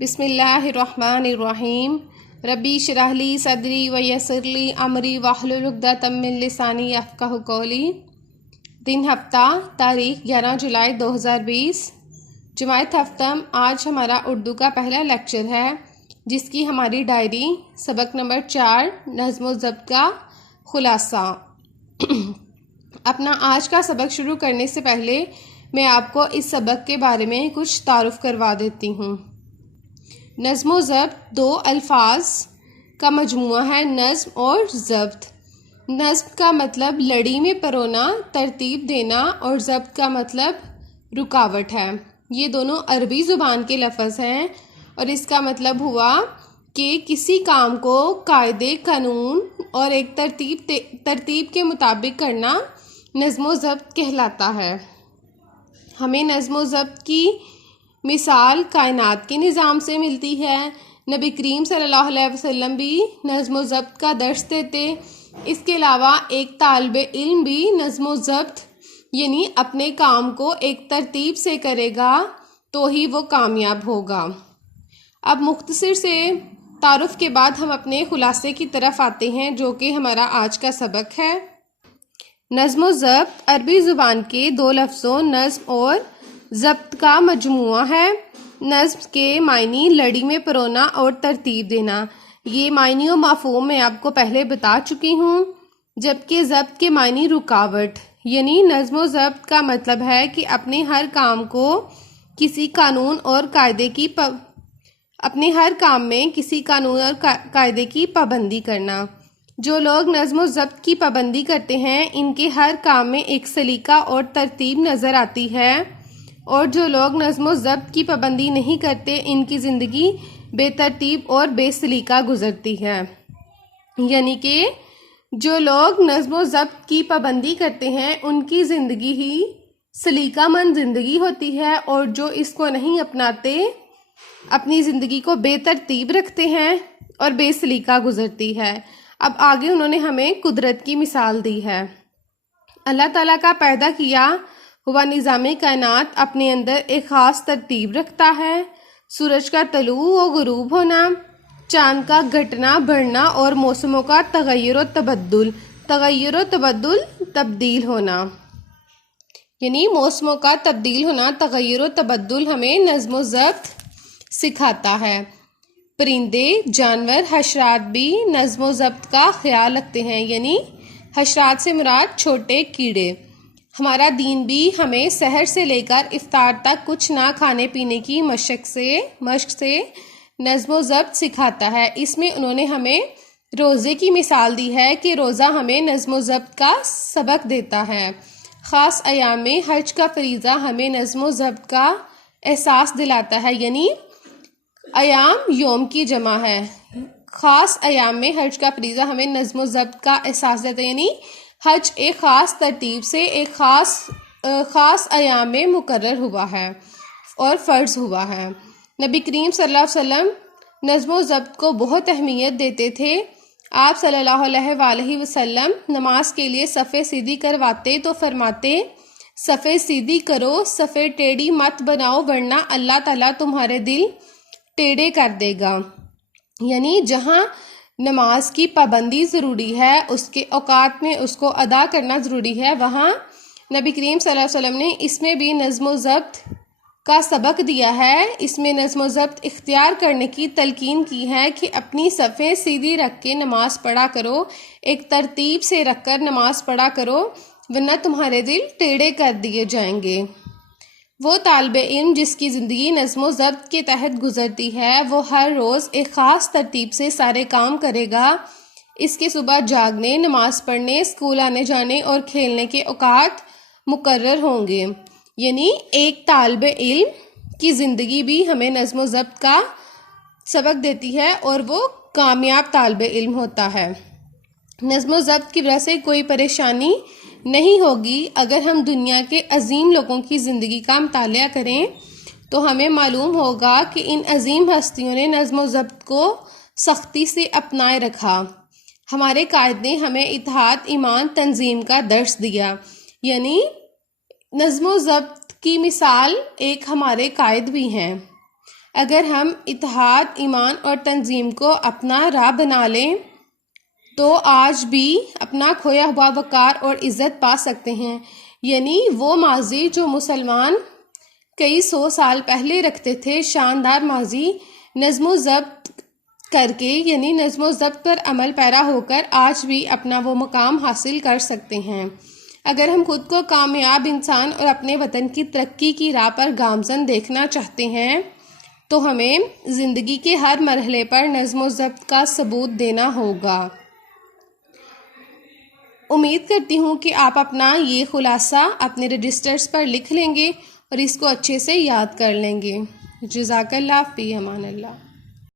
بسم اللہ الرحمن الرحیم ربی اشرح لی صدری ویسر لی امری واحلل عقدۃ من لسانی یفقہوا قولی۔ دن ہفتہ، تاریخ 11 جولائی 2020، جماعت ہفتم۔ آج ہمارا اردو کا پہلا لیکچر ہے، جس کی ہماری ڈائری سبق نمبر 4 نظم و ضبط کا خلاصہ۔ اپنا آج کا سبق شروع کرنے سے پہلے میں آپ کو اس سبق کے بارے میں کچھ تعارف کروا دیتی ہوں۔ نظم و ضبط دو الفاظ کا مجموعہ ہے، نظم اور ضبط۔ نظم کا مطلب لڑی میں پرونا، ترتیب دینا، اور ضبط کا مطلب رکاوٹ ہے۔ یہ دونوں عربی زبان کے لفظ ہیں اور اس کا مطلب ہوا کہ کسی کام کو قاعدے، قانون اور ایک ترتیب کے مطابق کرنا نظم و ضبط کہلاتا ہے۔ ہمیں نظم و ضبط کی مثال کائنات کے نظام سے ملتی ہے۔ نبی کریم صلی اللہ علیہ وسلم بھی نظم و ضبط کا درس دیتے۔ اس کے علاوہ ایک طالب علم بھی نظم و ضبط یعنی اپنے کام کو ایک ترتیب سے کرے گا تو ہی وہ کامیاب ہوگا۔ اب مختصر سے تعارف کے بعد ہم اپنے خلاصے کی طرف آتے ہیں، جو کہ ہمارا آج کا سبق ہے۔ نظم و ضبط عربی زبان کے دو لفظوں نظم اور ضبط کا مجموعہ ہے۔ نظم کے معنی لڑی میں پرونا اور ترتیب دینا، یہ معنی و مفہوم میں آپ کو پہلے بتا چکی ہوں، جبکہ ضبط کے معنی رکاوٹ، یعنی نظم و ضبط کا مطلب ہے کہ اپنے ہر کام کو کسی قانون اور قاعدے کی اپنے ہر کام میں کسی قانون اور قاعدے کی پابندی کرنا۔ جو لوگ نظم و ضبط کی پابندی کرتے ہیں، ان کے ہر کام میں ایک سلیقہ اور ترتیب نظر آتی ہے، اور جو لوگ نظم و ضبط کی پابندی نہیں کرتے، ان کی زندگی بے ترتیب اور بے سلیقہ گزرتی ہے۔ یعنی کہ جو لوگ نظم و ضبط کی پابندی کرتے ہیں، ان کی زندگی ہی سلیقہ مند زندگی ہوتی ہے، اور جو اس کو نہیں اپناتے، اپنی زندگی کو بے ترتیب رکھتے ہیں اور بے سلیقہ گزرتی ہے۔ اب آگے انہوں نے ہمیں قدرت کی مثال دی ہے۔ اللہ تعالیٰ کا پیدا کیا ہوا نظام کائنات اپنے اندر ایک خاص ترتیب رکھتا ہے۔ سورج کا طلوع و غروب ہونا، چاند کا گھٹنا بڑھنا، اور موسموں کا تغیر و تبدل تبدیل ہونا، یعنی موسموں کا تبدیل ہونا، تغیر و تبدل ہمیں نظم و ضبط سکھاتا ہے۔ پرندے، جانور، حشرات بھی نظم و ضبط کا خیال رکھتے ہیں، یعنی حشرات سے مراد چھوٹے کیڑے۔ ہمارا دین بھی ہمیں سحر سے لے کر افطار تک کچھ نہ کھانے پینے کی مشق سے نظم و ضبط سکھاتا ہے۔ اس میں انہوں نے ہمیں روزے کی مثال دی ہے کہ روزہ ہمیں نظم و ضبط کا سبق دیتا ہے۔ خاص ایام میں حج کا فریضہ ہمیں نظم و ضبط کا احساس دلاتا ہے، یعنی ایام یوم کی جمع ہے۔ خاص ایام میں حج کا فریضہ ہمیں نظم و ضبط کا احساس دیتا ہے، یعنی حج ایک خاص ترتیب سے ایک خاص ایام میں مقرر ہوا ہے اور فرض ہوا ہے۔ نبی کریم صلی اللہ علیہ وسلم نظم و ضبط کو بہت اہمیت دیتے تھے۔ آپ صلی اللہ علیہ وآلہ وسلم نماز کے لیے صفیں سیدھی کرواتے تو فرماتے، صفیں سیدھی کرو، صفیں ٹیڑھی مت بناؤ، ورنہ اللہ تعالیٰ تمہارے دل ٹیڑھے کر دے گا۔ یعنی جہاں نماز کی پابندی ضروری ہے، اس کے اوقات میں اس کو ادا کرنا ضروری ہے، وہاں نبی کریم صلی اللہ علیہ وسلم نے اس میں بھی نظم و ضبط کا سبق دیا ہے۔ اس میں نظم و ضبط اختیار کرنے کی تلقین کی ہے کہ اپنی صفیں سیدھی رکھ کے نماز پڑھا کرو، ایک ترتیب سے رکھ کر نماز پڑھا کرو، ورنہ تمہارے دل ٹیڑھے کر دیے جائیں گے۔ وہ طالب علم جس کی زندگی نظم و ضبط کے تحت گزرتی ہے، وہ ہر روز ایک خاص ترتیب سے سارے کام کرے گا۔ اس کے صبح جاگنے، نماز پڑھنے، اسکول آنے جانے اور کھیلنے کے اوقات مقرر ہوں گے۔ یعنی ایک طالب علم کی زندگی بھی ہمیں نظم و ضبط کا سبق دیتی ہے اور وہ کامیاب طالب علم ہوتا ہے۔ نظم و ضبط کی وجہ سے کوئی پریشانی نہیں ہوگی۔ اگر ہم دنیا کے عظیم لوگوں کی زندگی کا مطالعہ کریں تو ہمیں معلوم ہوگا کہ ان عظیم ہستیوں نے نظم و ضبط کو سختی سے اپنائے رکھا۔ ہمارے قائد نے ہمیں اتحاد، ایمان، تنظیم کا درس دیا، یعنی نظم و ضبط کی مثال ایک ہمارے قائد بھی ہیں۔ اگر ہم اتحاد، ایمان اور تنظیم کو اپنا راہ بنا لیں تو آج بھی اپنا کھویا ہوا وقار اور عزت پا سکتے ہیں۔ یعنی وہ ماضی جو مسلمان کئی سو سال پہلے رکھتے تھے، شاندار ماضی، نظم و ضبط کر کے، یعنی نظم و ضبط پر عمل پیرا ہو کر آج بھی اپنا وہ مقام حاصل کر سکتے ہیں۔ اگر ہم خود کو کامیاب انسان اور اپنے وطن کی ترقی کی راہ پر گامزن دیکھنا چاہتے ہیں تو ہمیں زندگی کے ہر مرحلے پر نظم و ضبط کا ثبوت دینا ہوگا۔ امید کرتی ہوں کہ آپ اپنا یہ خلاصہ اپنے رجسٹرز پر لکھ لیں گے اور اس کو اچھے سے یاد کر لیں گے۔ جزاک اللہ، فی امان اللہ۔